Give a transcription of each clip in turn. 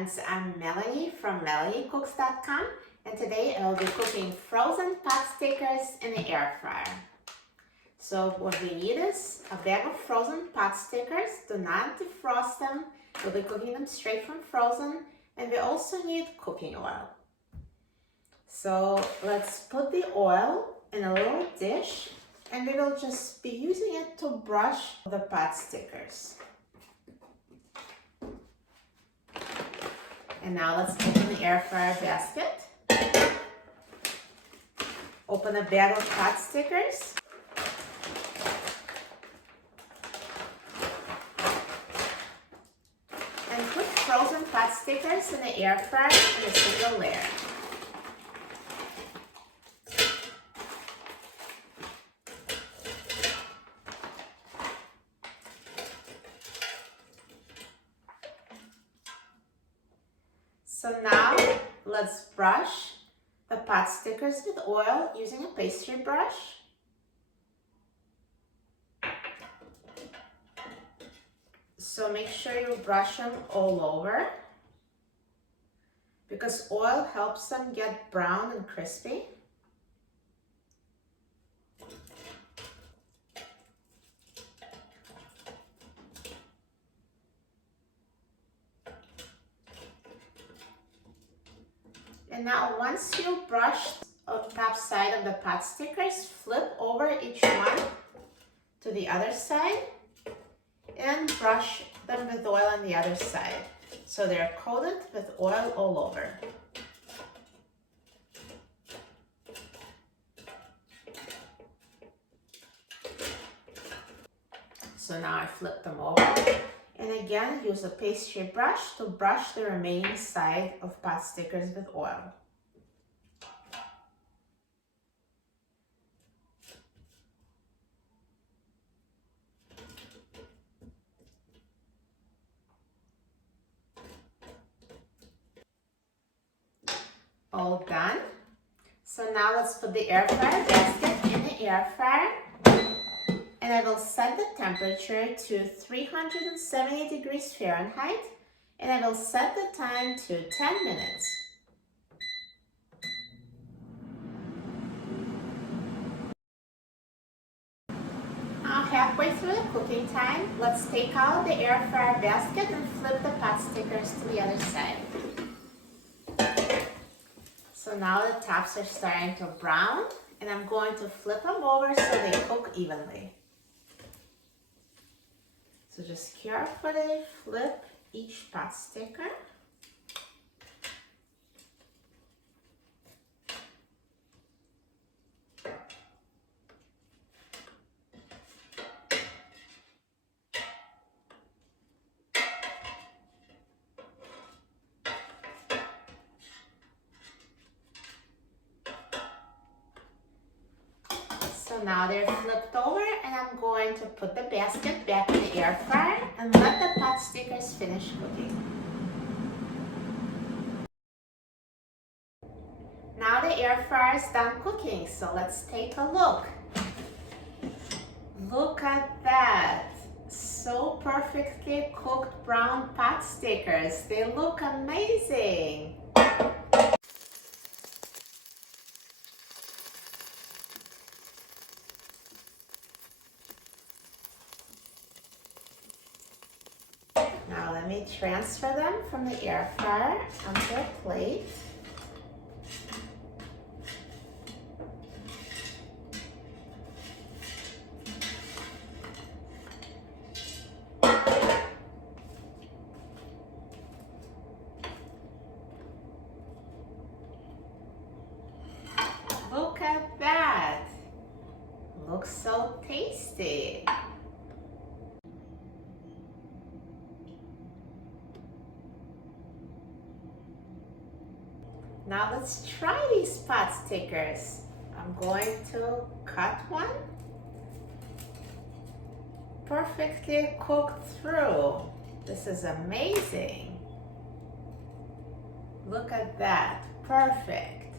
friends, I'm Melanie from MelanieCooks.com, and today I'll be cooking frozen potstickers in the air fryer. So what we need is a bag of frozen potstickers. Do not defrost them. We'll be cooking them straight from frozen, and we also need cooking oil. So let's put the oil in a little dish, and we will just be using it to brush the potstickers. And now let's open the air fryer basket. Open a bag of potstickers. And put frozen potstickers in the air fryer in a single layer. So now let's brush the potstickers with oil using a pastry brush. So make sure you brush them all over because oil helps them get brown and crispy. And now once you brush the top side of the potstickers, flip over each one to the other side and brush them with oil on the other side so they're coated with oil all over. So now I flip them over. And again, use a pastry brush to brush the remaining side of potstickers with oil. All done. So now let's put the air fryer basket in the air fryer. And I will set the temperature to 370 degrees Fahrenheit, and I will set the time to 10 minutes. Now halfway through the cooking time, let's take out the air fryer basket and flip the potstickers to the other side. So now the tops are starting to brown, and I'm going to flip them over so they cook evenly. So just carefully flip each potsticker. So now they're flipped over, and I'm going to put the basket back in the air fryer and let the potstickers finish cooking. Now the air fryer is done cooking, so let's take a look. Look at that! So perfectly cooked brown potstickers. They look amazing! Now let me transfer them from the air fryer onto a plate. Look at that! Looks so tasty! Now let's try these potstickers. I'm going to cut one. Perfectly cooked through. This is amazing. Look at that. Perfect.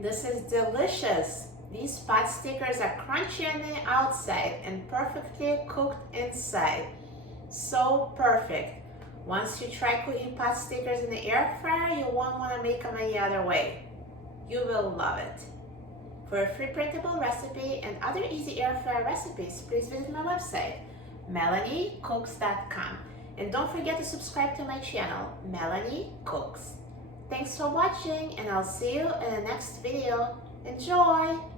This is delicious. These pot stickers are crunchy on the outside and perfectly cooked inside. So perfect. Once you try cooking pot stickers in the air fryer, you won't want to make them any other way. You will love it. For a free printable recipe and other easy air fryer recipes, please visit my website, melaniecooks.com. And don't forget to subscribe to my channel, Melanie Cooks. Thanks for watching, and I'll see you in the next video. Enjoy!